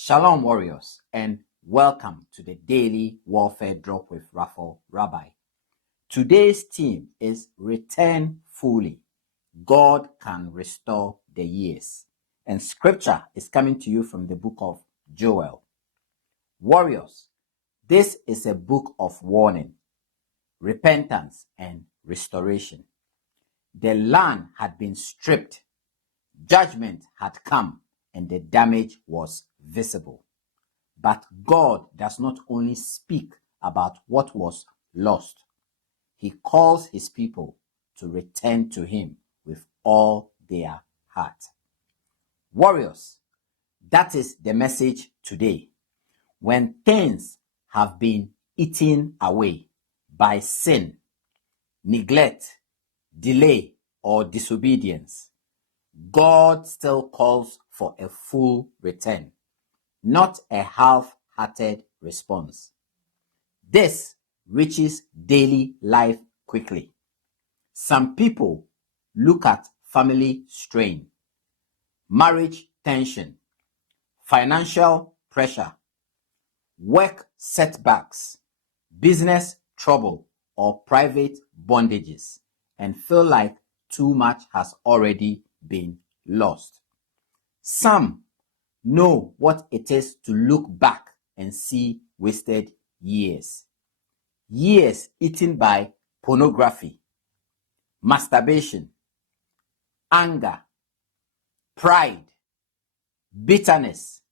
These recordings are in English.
Shalom, warriors, and welcome to the Daily Warfare Drop with Raphael Rabbi. Today's theme is Return Fully. God can restore the years. And scripture is coming to you from the book of Joel. Warriors, this is a book of warning, repentance, and restoration. The land had been stripped, judgment had come, and the damage was visible. But God does not only speak about what was lost, He calls His people to return to Him with all their heart. Warriors, that is the message today. When things have been eaten away by sin, neglect, delay, or disobedience, God still calls for a full return, not a half-hearted response. This reaches daily life quickly. Some people look at family strain, marriage tension, financial pressure, work setbacks, business trouble, or private bondages and feel like too much has already been lost. Some know what it is to look back and see wasted years. Years eaten by pornography, masturbation, anger, pride, bitterness,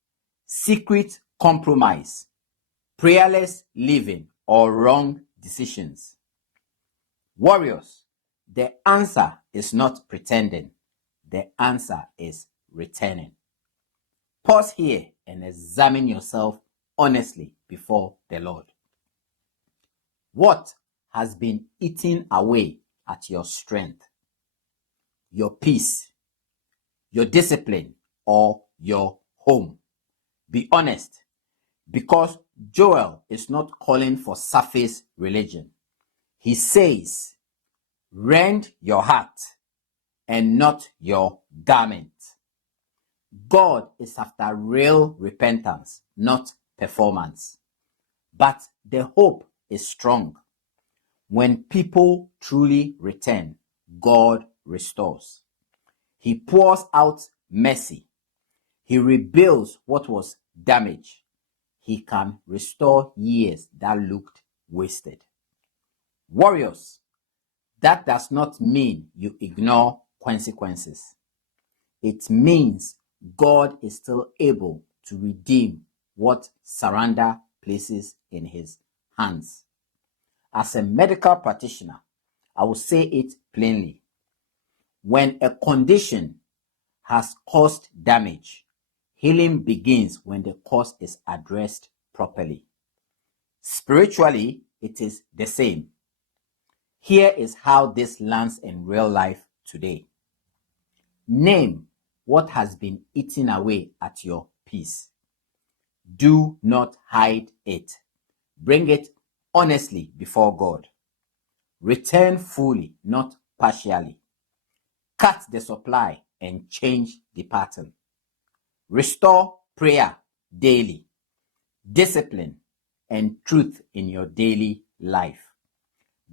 secret compromise, prayerless living, or wrong decisions. Warriors, the answer is not pretending. The answer is returning. Pause here and examine yourself honestly before the Lord. What has been eaten away at your strength, your peace, your discipline, or your home? Be honest, because Joel is not calling for surface religion. He says, rend your heart and not your garment. God is after real repentance, not performance. But the hope is strong. When people truly return, God restores. He pours out mercy. He rebuilds what was damaged. He can restore years that looked wasted. Warriors, that does not mean you ignore consequences. It means God is still able to redeem what surrender places in His hands. As a medical practitioner, I will say it plainly. When a condition has caused damage, healing begins when the cause is addressed properly. Spiritually, it is the same. Here is how this lands in real life today. Name what has been eaten away at your peace. Do not hide it. Bring it honestly before God. Return fully, not partially. Cut the supply and change the pattern. Restore prayer daily, discipline, and truth in your daily life.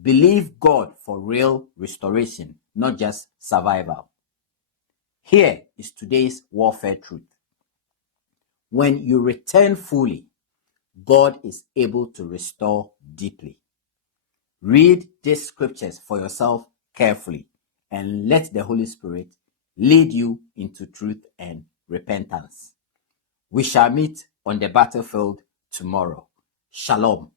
Believe God for real restoration, not just survival. Here is today's warfare truth. When you return fully, God is able to restore deeply. Read these scriptures for yourself carefully and let the Holy Spirit lead you into truth and repentance. We shall meet on the battlefield tomorrow. Shalom.